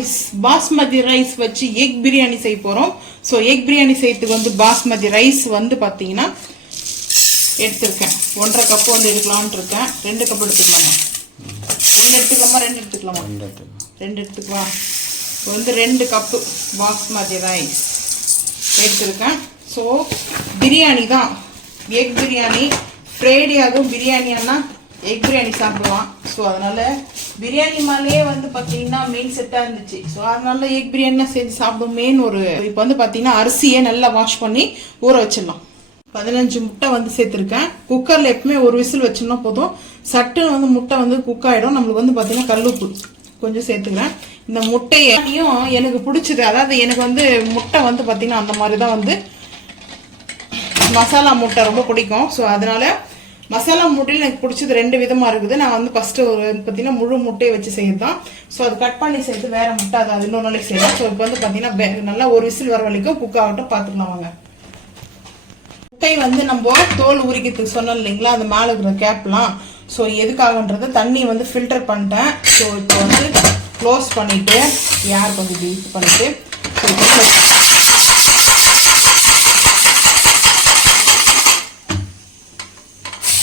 Rice, basmati rice வச்சு egg biryani செய்ய போறோம். ஸோ எக் பிரியாணி செய்யறதுக்கு வந்து பாஸ்மதி ரைஸ் வந்து பாத்தீங்கன்னா எடுத்திருக்கேன். 1.5 கப் வந்து எடுக்கலாம்னு இருக்கேன். 2 கப் எடுத்துக்கலாமா? 1 எடுத்துக்கலாமா 2 எடுத்துக்கலாமா? 2 எடுத்துக்கலாம். வந்து 2 கப்பு பாஸ்மதி ரைஸ் எடுத்திருக்கேன். ஸோ பிரியாணி தான், எக் பிரியாணி. ஃப்ரைடே அதுவும் பிரியாணியானா எக் பிரியாணி சாப்பிடுவான். ஸோ அதனால பிரியாணி மேலேயே வந்து பார்த்தீங்கன்னா மெயின் செட்டாக இருந்துச்சு. ஸோ அதனால எக் பிரியாணி செஞ்சு சாப்பிடுமேன்னு ஒரு. இப்போ வந்து பார்த்தீங்கன்னா அரிசியை நல்லா வாஷ் பண்ணி ஊற வச்சிடலாம். 15 முட்டை வந்து சேர்த்துருக்கேன். குக்கரில் எப்பவுமே ஒரு விசில் வச்சோம்னா போதும், சட்டுன்னு வந்து முட்டை வந்து குக் ஆகிடும். நம்மளுக்கு வந்து பார்த்தீங்கன்னா கல்லுப்பு கொஞ்சம் சேர்த்துக்கிறேன். இந்த முட்டையும் எனக்கு பிடிச்சது, அதாவது எனக்கு வந்து முட்டை வந்து பார்த்தீங்கன்னா அந்த மாதிரி தான் வந்து மசாலா முட்டை ரொம்ப பிடிக்கும். ஸோ அதனால மசாலா முட்டையில் எனக்கு பிடிச்சது 2 விதமாக இருக்குது. நான் வந்து ஃபஸ்ட்டு ஒரு பார்த்தீங்கன்னா முழு முட்டையை வச்சு செய்யறது தான். ஸோ அது கட் பண்ணி சேர்த்து வேறு முட்டை அது இன்னொரு நாளைக்கு செய்யலாம். ஸோ இப்போ வந்து பார்த்தீங்கன்னா நல்லா ஒரு விசில் வர வரைக்கும் குக் ஆகட்டும், பார்த்துக்கலாம் வாங்க. முட்டை வந்து நம்ம தோல் உரிக்கிறதுக்கு சொன்னோம் இல்லைங்களா, அந்த மேலே இருக்கிற கேப்லாம். ஸோ எதுக்காகன்றது தண்ணி வந்து ஃபில்டர் பண்ணிட்டேன். ஸோ இப்போ வந்து க்ளோஸ் பண்ணிவிட்டு ஏர் கொஞ்சம் இது பண்ணிவிட்டு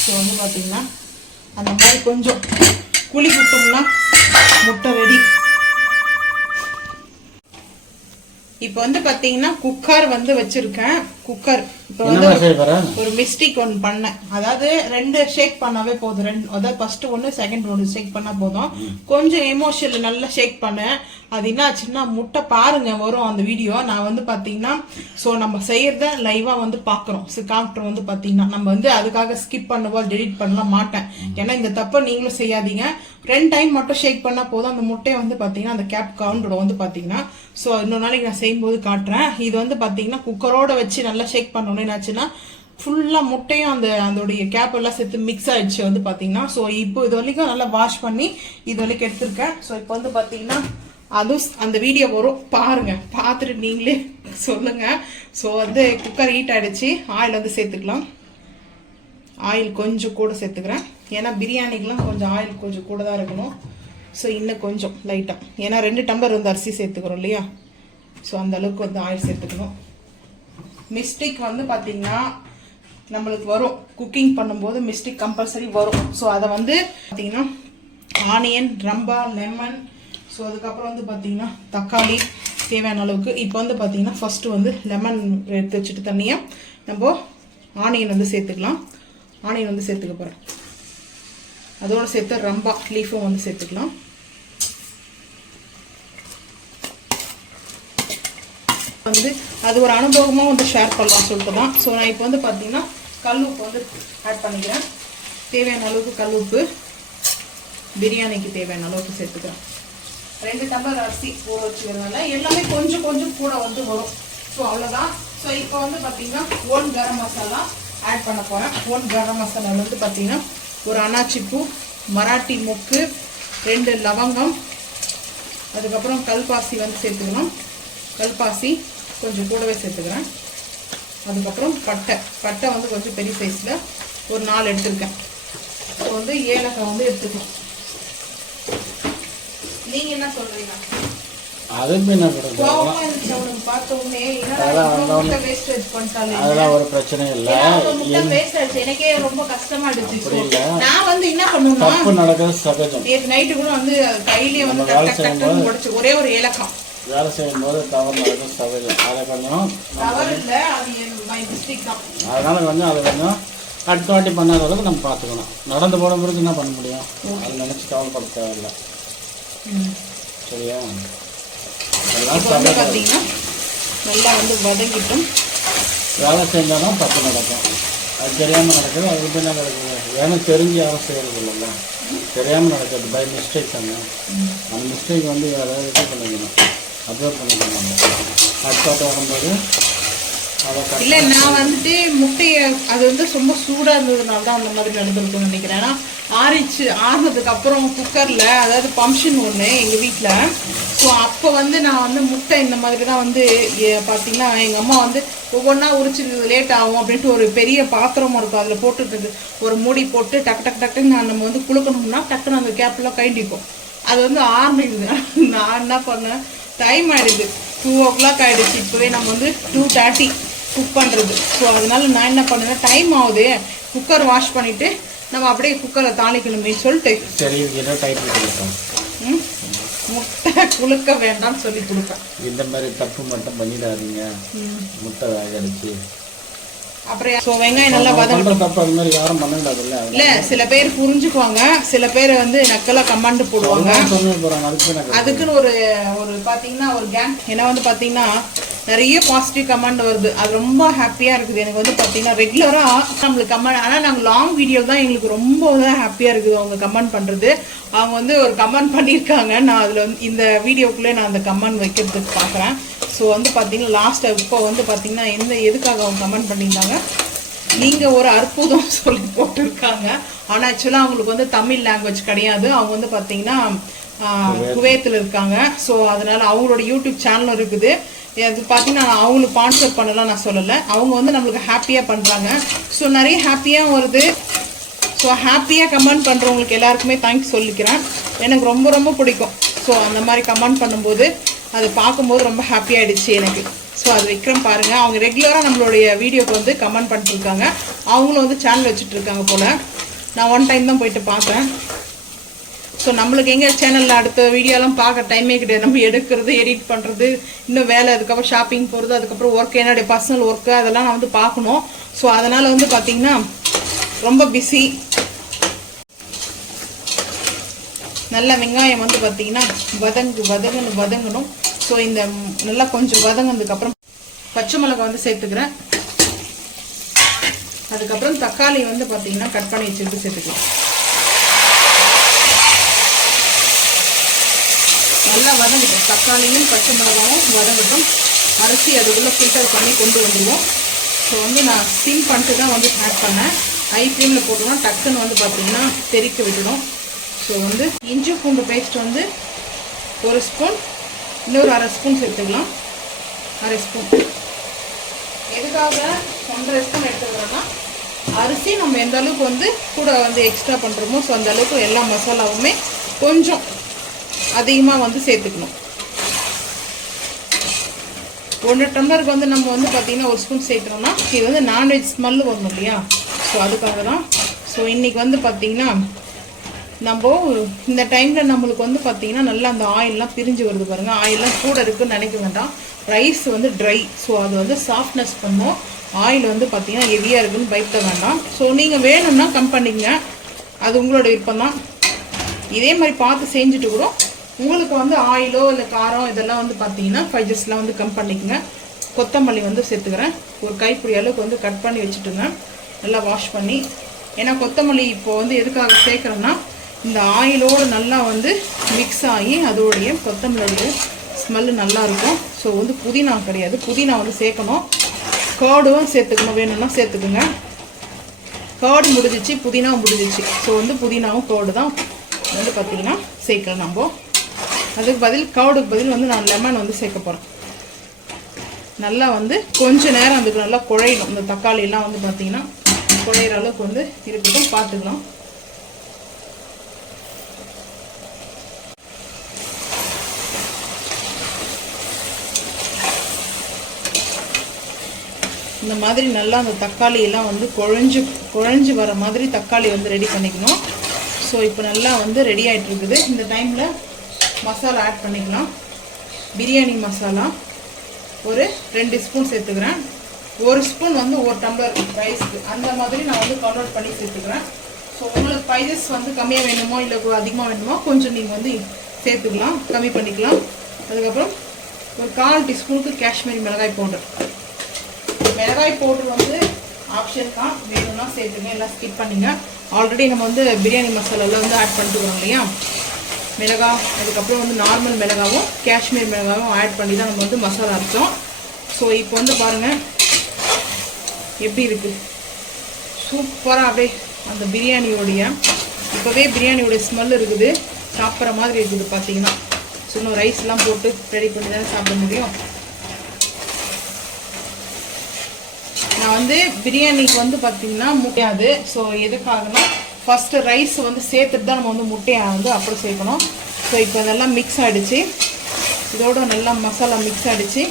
ஸோ வந்து பார்த்தீங்கன்னா அந்த மாதிரி கொஞ்சம் குழி விட்டோம்னா முட்டை ரெடி. இப்போ வந்து பார்த்தீங்கன்னா குக்கர் வந்து வச்சிருக்கேன். குக்கர் இப்போ வந்து ஒரு மிஸ்டேக் ஒன்று பண்ணேன். அதாவது 2 ஷேக் பண்ணாவே போதும். அதாவது ஃபர்ஸ்ட் 1 செகண்ட் 1 ஷேக் பண்ணா போதும். கொஞ்சம் எமோஷனல் நல்லா ஷேக் பண்ணேன். அது என்ன ஆச்சுன்னா முட்டை பாருங்க வரும் அந்த வீடியோ. நான் வந்து பார்த்தீங்கன்னா ஸோ நம்ம செய்யறத லைவா வந்து பார்க்குறோம். காம்ப்டர் வந்து பார்த்தீங்கன்னா நம்ம வந்து அதுக்காக ஸ்கிப் பண்ணவோ டெலிட் பண்ணலாம் மாட்டேன். ஏன்னா இந்த தப்பை நீங்களும் செய்யாதீங்க. 2 டைம் மட்டும் ஷேக் பண்ணா போதும். அந்த முட்டையை வந்து பார்த்தீங்கன்னா அந்த கேப் கவுண்டோட வந்து பார்த்தீங்கன்னா ஸோ இன்னொரு நாளைக்கு நான் செய்யும்போது காட்டுறேன். இது வந்து பார்த்தீங்கன்னா குக்கரோட வச்சு நல்லா ஷேக் பண்ணோன்னு என்னாச்சுன்னா ஃபுல்லாக முட்டையும் அதோடைய கேப் எல்லாம் சேர்த்து மிக்ஸ் ஆயிடுச்சு வந்து பார்த்தீங்கன்னா. ஸோ இப்போ இது வரைக்கும் நல்லா வாஷ் பண்ணி இது வரைக்கும் எடுத்திருக்கேன். ஸோ இப்போ வந்து பார்த்தீங்கன்னா அதுவும் அந்த வீடியோ வரும் பாருங்க, பார்த்துட்டு நீங்களே சொல்லுங்க. ஸோ வந்து குக்கர் ஹீட் ஆயிடுச்சு. ஆயில் வந்து சேர்த்துக்கலாம். ஆயில் கொஞ்சம் கூட சேர்த்துக்கிறேன். ஏன்னா பிரியாணிக்கெலாம் கொஞ்சம் ஆயில் கொஞ்சம் கூட தான் இருக்கணும். ஸோ இன்னும் கொஞ்சம் லைட்டாக, ஏன்னா 2 டம்ளர் வந்து அரிசி சேர்த்துக்கிறோம் இல்லையா. ஸோ அந்த அளவுக்கு வந்து ஆயில் சேர்த்துக்கணும். மிஸ்டேக் வந்து பார்த்தீங்கன்னா நம்மளுக்கு வரும், குக்கிங் பண்ணும்போது மிஸ்டேக் கம்பல்சரி வரும். ஸோ அதை வந்து பார்த்தீங்கன்னா ஆனியன், ரம்பா, லெமன், ஸோ அதுக்கப்புறம் வந்து பார்த்தீங்கன்னா தக்காளி தேவையான அளவுக்கு. இப்போ வந்து பார்த்தீங்கன்னா ஃபஸ்ட்டு வந்து லெமன் எடுத்து வச்சுட்டு தண்ணியாக நம்ம ஆனியன் வந்து சேர்த்துக்கலாம். ஆனியன் வந்து சேர்த்துக்க போகிறேன். அதோடு சேர்த்து ரம்பா லீஃபும் வந்து சேர்த்துக்கலாம். வந்து அது ஒரு அனுபவமாக வந்து ஷேர் பண்ணலாம் சொல்லிட்டு தான். ஸோ நான் இப்போ வந்து பார்த்தீங்கன்னா கல் உப்பு வந்து ஆட் பண்ணிக்கிறேன். தேவையான அளவுக்கு கல் உப்பு, பிரியாணிக்கு தேவையான அளவுக்கு சேர்த்துக்கிறேன். 2 டம்ளர் அரிசி ஊற வச்சுக்கிறதுனால எல்லாமே கொஞ்சம் கொஞ்சம் கூட வந்து வரும். ஸோ அவ்வளோதான். ஸோ இப்போ வந்து பார்த்தீங்கன்னா 1 கரம் மசாலா ஆட் பண்ண போகிறேன். 1 கரம் மசாலாவில் வந்து பார்த்தீங்கன்னா ஒரு அனாச்சி பூ, மராட்டி மொக்கு, 2 லவங்கம், அதுக்கப்புறம் கல்பாசி வந்து சேர்த்துக்கலாம். கல்பாசி கொஞ்சம் கூடவே சேர்த்துக்கிறேன். அதுக்கப்புறம் பட்டை வந்து கொஞ்சம் பெரிய சைஸில் ஒரு 4 எடுத்துருக்கேன். இப்போ வந்து ஏலக்காய் வந்து எடுத்துக்கலாம். நீங்கள் என்ன சொல்கிறீங்க? எனக்கே ரொம்ப கஷ்டமா இருந்துச்சு. நான் வந்து என்ன பண்ணுவேன், நைட்டு கூட வந்து கையிலேயே வந்து ஒரே ஒரு ஏலக்காய் வேலை செய்யும் போது தவறு நடக்கும் சகஜம். அதை கொஞ்சம் அதனால கொஞ்சம் அதை கொஞ்சம் அடுத்த வாட்டி பண்ணாத அளவுக்கு நம்ம பார்த்துக்கணும். நடந்து போன பிறகு என்ன பண்ண முடியும், அதை நினச்சி கவலைப்பட தேவையில்லை. சரியா? பார்த்தீங்கன்னா நல்லா வந்து வதங்கிட்டும். வேலை செஞ்சாலும் தப்பு நடக்கும். அது தெரியாமல் நடக்குது. அது என்ன நடக்குது, ஏன்னா தெரிஞ்சு யாரும் செய்கிறது இல்லைல்ல, தெரியாமல் நடக்குது. பை மிஸ்டேக் தானே. அந்த மிஸ்டேக் வந்து வேறு இது பண்ணிக்கணும், அப்சர்வ் பண்ணிக்கணும். அடுத்த வரும்போது இல்லை நான் வந்துட்டு முட்டையை அது வந்து ரொம்ப சூடாக இருந்ததுனால தான் அந்த மாதிரி நடந்துருக்குன்னு நினைக்கிறேன். ஏன்னா ஆறுனதுக்கு அப்புறம் குக்கரில், அதாவது ஃபங்க்ஷன் ஒன்று எங்கள் வீட்டில். ஸோ அப்போ வந்து நான் வந்து முட்டை இந்த மாதிரி தான் வந்து பார்த்தீங்கன்னா எங்கள் அம்மா வந்து ஒவ்வொன்றா உரிச்சிருக்குது லேட் ஆகும் அப்படின்ட்டு ஒரு பெரிய பாத்திரம் இருக்கும், அதில் போட்டுட்டு ஒரு மூடி போட்டு டக்கு டக்கு டக்குன்னு நம்ம வந்து குளுக்கணும்னா டக்குன்னு அந்த கேப்லாம் கைண்டிப்போம். அது வந்து ஆரம்பிக்குது. நான் என்ன பண்ணேன், டைம் ஆயிடுது, 2 o'clock ஆயிடுச்சு. இப்போவே நம்ம வந்து 2:30 குக் பண்ணுறது. ஸோ அதனால நான் என்ன பண்ணுவேன், டைம் ஆகுது, குக்கர் வாஷ் பண்ணிவிட்டு நம்ம அப்படியே குக்கரை தாளிக்கணுமே சொல்லிட்டு சரி டைப் கொடுப்போம். முட்டை குளுக்க வேண்டாம்னு சொல்லி கொடுப்பேன். இந்த மாதிரி தப்பு மட்டும் பண்ணிடாதீங்க. முட்டை வேக அடிச்சு அப்புறம் வெங்காயம் நல்லா வதங்கட்டும். தப்பு அது மாதிரி யாரும் பண்ணக்கூடாதுல்ல. இல்ல சில பேர் புரிஞ்சுக்குவாங்க, சில பேர் வந்து நக்கலா கமாண்ட் போடுவாங்க. அதுக்குன்னு ஒரு ஒரு பாத்தீங்கன்னா ஒரு கேங் ஏன்னா வந்து பாத்தீங்கன்னா நிறைய பாசிட்டிவ் கமெண்ட் வருது. அது ரொம்ப ஹாப்பியா இருக்குது எனக்கு வந்து பாத்தீங்கன்னா. ரெகுலரா நம்மளுக்கு கமெண்ட், ஆனா நாங்க லாங் வீடியோ தான் எங்களுக்கு ரொம்ப தான் ஹாப்பியா இருக்குது அவங்க கமெண்ட் பண்றது. அவங்க வந்து ஒரு கமெண்ட் பண்ணியிருக்காங்க, நான் அதுல வந்து இந்த வீடியோக்குள்ளே நான் அந்த கமெண்ட் வைக்கிறதுக்கு பாக்குறேன். ஸோ வந்து பார்த்தீங்கன்னா லாஸ்ட் இப்போ வந்து பார்த்தீங்கன்னா எதுக்காக அவங்க கமெண்ட் பண்ணியிருந்தாங்க, நீங்கள் ஒரு அற்புதம் சொல்லி போட்டிருக்காங்க. ஆனால் ஆக்சுவலாக அவங்களுக்கு வந்து தமிழ் லாங்குவேஜ் கிடையாது. அவங்க வந்து பார்த்தீங்கன்னா குவைத்தில் இருக்காங்க. ஸோ அதனால அவங்களோட யூடியூப் சேனலும் இருக்குது. அது பார்த்தீங்கன்னா அவங்களுக்கு ஸ்பான்சர் பண்ணலாம் நான் சொல்லலை. அவங்க வந்து நம்மளுக்கு ஹாப்பியாக பண்ணுறாங்க. ஸோ நிறைய ஹாப்பியாக வருது. ஸோ ஹாப்பியாக கமெண்ட் பண்ணுறவங்களுக்கு எல்லாருக்குமே தேங்க்ஸ் சொல்லிக்கிறேன். எனக்கு ரொம்ப ரொம்ப பிடிக்கும். ஸோ அந்த மாதிரி கமெண்ட் பண்ணும்போது அதை பார்க்கும்போது ரொம்ப ஹாப்பியாகிடுச்சு எனக்கு. ஸோ அது விக்ரம் பாருங்கள், அவங்க ரெகுலராக நம்மளுடைய வீடியோக்கு வந்து கமெண்ட் பண்ணிட்டுருக்காங்க. அவங்களும் வந்து சேனல் வச்சுட்ருக்காங்க போல். நான் 1 டைம் தான் போயிட்டு பார்த்தேன். ஸோ நம்மளுக்கு எங்கள் சேனலில் அடுத்த வீடியோலாம் பார்க்க டைமே கிடையாது. நம்ம எடுக்கிறது, எடிட் பண்ணுறது, இன்னும் வேலை, அதுக்கப்புறம் ஷாப்பிங் போகிறது, அதுக்கப்புறம் ஒர்க், என்னுடைய பர்சனல் ஒர்க்கு அதெல்லாம் நான் வந்து பார்க்கணும். ஸோ அதனால் வந்து பார்த்திங்கன்னா ரொம்ப பிஸி. நல்ல வெங்காயம் வந்து பார்த்தீங்கன்னா வதங்கணும். ஸோ இந்த நல்லா கொஞ்சம் வதங்கினதுக்கப்புறம் பச்சை மிளகாய் வந்து சேர்த்துக்கிறேன். அதுக்கப்புறம் தக்காளி வந்து பார்த்தீங்கன்னா கட் பண்ணி வச்சுட்டு சேர்த்துக்கலாம். நல்லா வதங்கட்டும், தக்காளியும் பச்சை மிளகாயும் வதங்கட்டும். அரிசி அதுக்குள்ளே ஃபில்டர் பண்ணி கொண்டு வந்துடுவோம். ஸோ வந்து நான் ஸ்டீம் பண்ணிட்டு தான் வந்து ஆட் பண்ணேன். ஹை ஃப்ளேமில் போட்டோம்னா டக்குன்னு வந்து பார்த்தீங்கன்னா தெறிக்க விட்டுடும். ஸோ வந்து இஞ்சி பூண்டு பேஸ்ட் வந்து 1 ஸ்பூன், இன்னொரு 1/2 ஸ்பூன் சேர்த்துக்கலாம். 1/2 ஸ்பூன் எதுக்காக 1.5 ஸ்பூன் எடுத்துக்கிறோன்னா, அரிசி நம்ம எந்த அளவுக்கு வந்து கூட வந்து எக்ஸ்ட்ரா பண்ணுறோமோ ஸோ அந்த அளவுக்கு எல்லா மசாலாவுமே கொஞ்சம் அதிகமாக வந்து சேர்த்துக்கணும். 1 டம்ளருக்கு வந்து நம்ம வந்து பார்த்திங்கன்னா 1 ஸ்பூன் சேர்க்குறோம்னா இது வந்து நான்வெஜ் ஸ்மெல்லு வரணும் இல்லையா. ஸோ அதுக்காக தான். ஸோ இன்றைக்கி வந்து பார்த்திங்கன்னா நம்ம இந்த டைமில் நம்மளுக்கு வந்து பார்த்திங்கன்னா நல்லா அந்த ஆயிலெலாம் பிரிஞ்சு வருது பாருங்கள். ஆயிலெலாம் கூட இருக்குதுன்னு நினைக்க வேண்டாம். ரைஸ் வந்து ட்ரை. ஸோ அது வந்து சாஃப்ட்னஸ் பண்ணும். ஆயில் வந்து பார்த்திங்கன்னா ஹெவியாக இருக்குதுன்னு பயப்பட வேண்டாம். ஸோ நீங்கள் வேணும்னா கம் பண்ணிங்க, அது உங்களோட விருப்பம் தான். இதே மாதிரி பார்த்து செஞ்சுட்டு கூட உங்களுக்கு வந்து ஆயிலோ இல்லை காரம் இதெல்லாம் வந்து பார்த்தீங்கன்னா ஃபைஜஸ்லாம் வந்து கம் பண்ணிக்கோங்க. கொத்தமல்லி வந்து சேர்த்துக்கிறேன். ஒரு கைப்பிடி அளவுக்கு வந்து கட் பண்ணி வச்சுட்டுங்க, நல்லா வாஷ் பண்ணி. ஏன்னா கொத்தமல்லி இப்போ வந்து எதுக்காக சேர்க்குறோன்னா, இந்த ஆயிலோடு நல்லா வந்து மிக்ஸ் ஆகி அதோடைய கொத்தமல்லியோடைய ஸ்மெல்லு நல்லாயிருக்கும். ஸோ வந்து புதினா கிடையாது, புதினா வந்து சேர்க்கணும். கர்டும் சேர்த்துக்கணும், வேணும்னா சேர்த்துக்குங்க. கர்டு முடிஞ்சிச்சு, புதினாவும் முடிஞ்சிச்சு. ஸோ வந்து புதினாவும் கர்டு தான் வந்து பார்த்திங்கன்னா சேர்க்கலாம். நம்ம அதுக்கு பதில் கர்டுக்கு பதில் வந்து நான் லெமன் வந்து சேர்க்க போகிறேன். நல்லா வந்து கொஞ்சம் நேரம் அதுக்கு நல்லா குழையணும். இந்த தக்காளியெல்லாம் வந்து பார்த்திங்கன்னா குழையிற அளவுக்கு வந்து இருக்கட்டும், பார்த்துக்கலாம். இந்த மாதிரி நல்லா அந்த தக்காளியெல்லாம் வந்து குழஞ்சு வர மாதிரி தக்காளி வந்து ரெடி பண்ணிக்கணும். ஸோ இப்போ நல்லா வந்து ரெடி ஆகிட்டு இருக்குது. இந்த டைமில் மசாலா ஆட் பண்ணிக்கலாம். பிரியாணி மசாலா ஒரு 2 ஸ்பூன் சேர்த்துக்கிறேன். 1 ஸ்பூன் வந்து 1 டம்ளர் ரைஸ்க்கு அந்த மாதிரி நான் வந்து கன்வெர்ட் பண்ணி சேர்த்துக்கிறேன். ஸோ உங்களுக்கு ஸ்பைசஸ் வந்து கம்மியாக வேணுமோ இல்லை அதிகமாக வேணுமோ கொஞ்சம் நீங்கள் வந்து சேர்த்துக்கலாம், கம்மி பண்ணிக்கலாம். அதுக்கப்புறம் ஒரு 1/4 டீஸ்பூனுக்கு காஷ்மீரி மிளகாய் பவுடர். மிளகாய் பவுடர் வந்து ஆப்ஷன் தான், வேணும்னா சேர்த்துங்க, எல்லாம் ஸ்கிப் பண்ணிங்க. ஆல்ரெடி நம்ம வந்து பிரியாணி மசாலாவில் வந்து ஆட் பண்ணிட்டுக்கிறோம் இல்லையா, மிளகாய். அதுக்கப்புறம் வந்து நார்மல் மிளகாவும் காஷ்மீர் மிளகாவும் ஆட் பண்ணி தான் நம்ம வந்து மசாலா அரைச்சோம். ஸோ இப்போ வந்து பாருங்கள் எப்படி இருக்குது, சூப்பராக அப்படியே அந்த பிரியாணியோடைய இப்போவே பிரியாணியோடைய ஸ்மெல் இருக்குது, சாப்பிட்ற மாதிரி இருக்குது பார்த்தீங்கன்னா. ஸோ இன்னும் ரைஸ்லாம் போட்டு ரெடி பண்ணி தானே சாப்பிட முடியும். நான் வந்து பிரியாணிக்கு வந்து பார்த்தீங்கன்னா முட்டையாது. ஸோ எதுக்காகனா ஃபஸ்ட்டு ரைஸ் வந்து சேர்த்துட்டு தான் நம்ம வந்து முட்டையை வந்து அப்புறம் சேர்க்கணும். ஸோ இப்போ நல்லா மிக்ஸ் ஆகிடுச்சு. இதோட நல்லா மசாலா மிக்ஸ் ஆகிடுச்சு.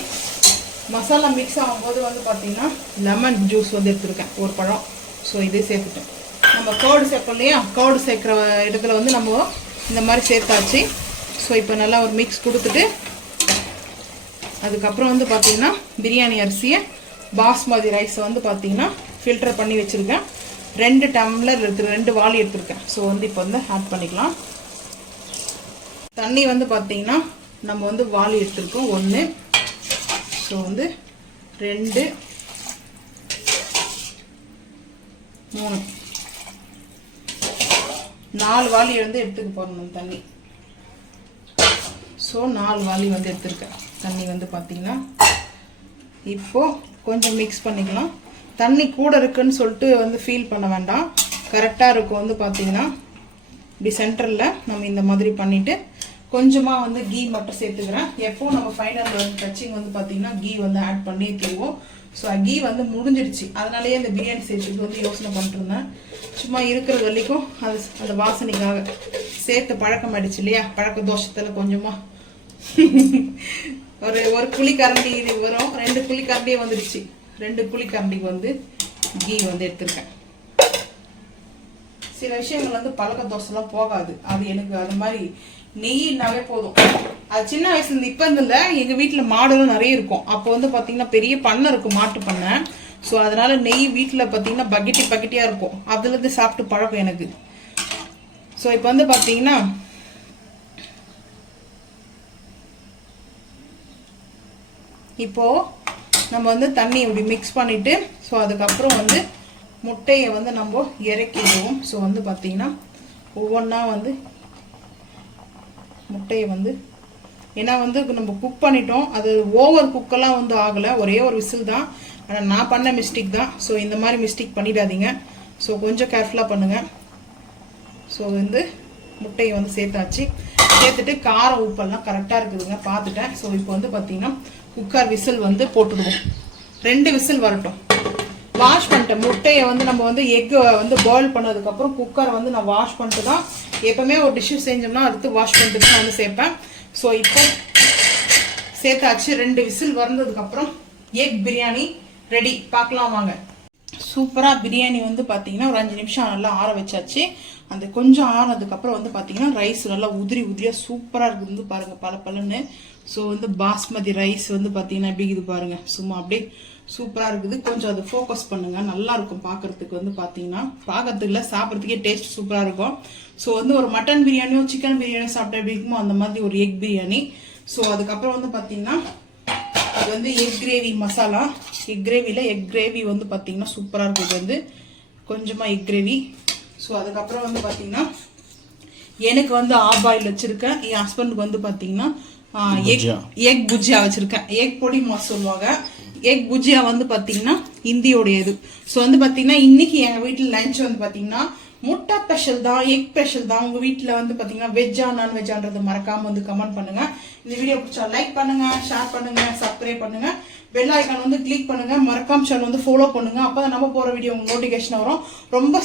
மசாலா மிக்ஸ் ஆகும்போது வந்து பார்த்திங்கன்னா லெமன் ஜூஸ் வந்து எடுத்துருக்கேன் ஒரு பழம். ஸோ இதே சேர்த்துட்டேன். நம்ம கர்டு சேர்ப்போம் இல்லையா, கர்டு சேர்க்குற இடத்துல வந்து நம்ம இந்த மாதிரி சேர்த்தாச்சு. ஸோ இப்போ நல்லா ஒரு மிக்ஸ் கொடுத்துட்டு அதுக்கப்புறம் வந்து பார்த்திங்கன்னா பிரியாணி அரிசியை பாஸ்மதி ரைஸை வந்து பார்த்திங்கன்னா ஃபில்டர் பண்ணி வச்சுருக்கேன். 2 டம்ளர் எடுத்துருக்கேன், 2 வாளி எடுத்துருக்கேன். ஸோ வந்து இப்போ வந்து ஆட் பண்ணிக்கலாம். தண்ணி வந்து பார்த்திங்கன்னா நம்ம வந்து வாளி எடுத்துருக்கோம் 1. ஸோ வந்து 2 3 4 வாளி வந்து எடுத்துக்க போகிறோம் தண்ணி. ஸோ 4 வாளி வந்து எடுத்துருக்கேன் தண்ணி வந்து பார்த்திங்கன்னா. இப்போது கொஞ்சம் மிக்ஸ் பண்ணிக்கலாம். தண்ணி கூட இருக்குன்னு சொல்லிட்டு வந்து ஃபீல் பண்ண வேண்டாம், கரெக்டாக இருக்கும். வந்து பார்த்திங்கன்னா இப்படி சென்டரில் நம்ம இந்த மாதிரி பண்ணிவிட்டு கொஞ்சமாக வந்து கீ மட்டும் சேர்த்துக்கிறேன். எப்போ நம்ம ஃபைனல் வந்து டச்சிங் வந்து பார்த்திங்கன்னா கீ வந்து ஆட் பண்ணி தருவோம். ஸோ கீ வந்து முடிஞ்சிடுச்சு, அதனாலேயே இந்த பிரியாணி செய்யறதுக்கு வந்து யோசனை பண்ணிட்டுருந்தேன். சும்மா இருக்கிற வரைக்கும் அது அந்த வாசனைக்காக சேர்த்து பழக்கம் ஆயிடுச்சு இல்லையா, பழக்க தோஷத்தில் கொஞ்சமாக ஒரு குழிக்கரண்டி வரும், 2 குழிக்கரண்டியே வந்துடுச்சு. 2 குழிக்கரண்டிக்கு வந்து கீ வந்து எடுத்துருக்கேன். சில விஷயங்கள் வந்து பழக்க தோசைலாம் போகாது, அது எனக்கு அது மாதிரி நெய்னாவே போதும். அது சின்ன வயசுல இப்போ இருந்தில்ல, எங்கள் வீட்டில் மாடுகளும் நிறைய இருக்கும். அப்போ வந்து பார்த்தீங்கன்னா பெரிய பண்ணை இருக்கும், மாட்டு பண்ணை. ஸோ அதனால நெய் வீட்டில் பார்த்தீங்கன்னா பக்கெட்டியாக இருக்கும், அதுலேருந்து சாப்பிட்டு பழக்கம் எனக்கு. ஸோ இப்போ வந்து பார்த்தீங்கன்னா இப்போது நம்ம வந்து தண்ணி இப்படி மிக்ஸ் பண்ணிவிட்டு ஸோ அதுக்கப்புறம் வந்து முட்டையை வந்து நம்ம இறக்கிடுவோம். ஸோ வந்து பார்த்தீங்கன்னா ஒவ்வொன்றா வந்து முட்டையை வந்து, ஏன்னா வந்து நம்ம குக் பண்ணிட்டோம், அது ஓவர் குக்கெல்லாம் வந்து ஆகலை, ஒரே ஒரு விசில் தான். ஆனால் நான் பண்ண மிஸ்டேக் தான். ஸோ இந்த மாதிரி மிஸ்டேக் பண்ணிடாதீங்க. ஸோ கொஞ்சம் கேர்ஃபுல்லாக பண்ணுங்கள். ஸோ வந்து முட்டையை வந்து சேர்த்தாச்சு. சேர்த்துட்டு காரம் உப்பெல்லாம் கரெக்டாக இருக்குதுங்க, பார்த்துட்டேன். ஸோ இப்போ வந்து பார்த்தீங்கன்னா குக்கர் விசில் வந்து போட்டுடுவோம். 2 விசில் வரட்டும். வாஷ் பண்ணிட்டேன் முட்டையை வந்து நம்ம வந்து எக்கு வந்து பாயில் பண்ணதுக்கப்புறம் குக்கரை வந்து நான் வாஷ் பண்ணிட்டு தான் எப்பவுமே ஒரு டிஷ்ஷு செஞ்சோம்னா அடுத்து வாஷ் பண்ணிட்டு தான் வந்து சேர்ப்பேன். ஸோ இப்போ சேர்த்தாச்சு. 2 விசில் வந்ததுக்கப்புறம் எக் பிரியாணி ரெடி. பார்க்கலாம் வாங்க. சூப்பராக பிரியாணி வந்து பார்த்தீங்கன்னா ஒரு 5 நிமிஷம் நல்லா ஆற வச்சாச்சு. அந்த கொஞ்சம் ஆறினதுக்கப்புறம் வந்து பார்த்தீங்கன்னா ரைஸ் நல்லா உதிரியாக சூப்பராக இருக்குது வந்து பாருங்கள், பலன்னு. ஸோ வந்து பாஸ்மதி ரைஸ் வந்து பார்த்தீங்கன்னா எப்படி இது பாருங்கள், சும்மா அப்படியே சூப்பராக இருக்குது. கொஞ்சம் அது ஃபோக்கஸ் பண்ணுங்கள், நல்லா இருக்கும் பார்க்குறதுக்கு. வந்து பார்த்தீங்கன்னா பார்க்கறதுக்கு இல்லை, சாப்பிட்றதுக்கே டேஸ்ட் சூப்பராக இருக்கும். ஸோ வந்து ஒரு மட்டன் பிரியாணியோ சிக்கன் பிரியாணியோ சாப்பிட்டா எப்படி இருக்குமோ அந்த மாதிரி ஒரு எக் பிரியாணி. ஸோ அதுக்கப்புறம் வந்து பார்த்தீங்கன்னா அது வந்து எக் கிரேவி மசாலா, எக் கிரேவியில் எக் கிரேவி வந்து பார்த்தீங்கன்னா சூப்பராக இருக்குது. இது வந்து கொஞ்சமாக எக் கிரேவி. ஸோ அதுக்கப்புறம் வந்து பார்த்தீங்கன்னா எனக்கு வந்து ஆபாயில் வச்சுருக்கேன், என் ஹஸ்பண்டுக்கு வந்து பார்த்தீங்கன்னா எக் புஜியா வச்சுருக்கேன். எக் பொடி மாஸ் சொல்லுவாங்க. எக் புஜியா வந்து பார்த்தீங்கன்னா இந்தியோடைய இது. ஸோ வந்து பார்த்தீங்கன்னா இன்னைக்கு எங்கள் வீட்டில் லஞ்ச் வந்து பார்த்தீங்கன்னா முட்டை ஸ்பெஷல் தான், எக் ஸ்பெஷல் தான். உங்கள் வீட்டில் வந்து பார்த்தீங்கன்னா வெஜ்ஜா நான்வெஜ்ஜான்றது மறக்காமல் வந்து கமெண்ட் பண்ணுங்கள். இந்த வீடியோ பிடிச்சா லைக் பண்ணுங்கள், ஷேர் பண்ணுங்கள், சப்ஸ்கிரைப் பண்ணுங்கள், பெல் ஐக்கான் வந்து கிளிக் பண்ணுங்கள், மறக்காம சேனல் வந்து ஃபாலோ பண்ணுங்கள். அப்போ தான் நம்ம போகிற வீடியோ உங்களுக்கு நோட்டிஃபிகேஷன் வரும். ரொம்ப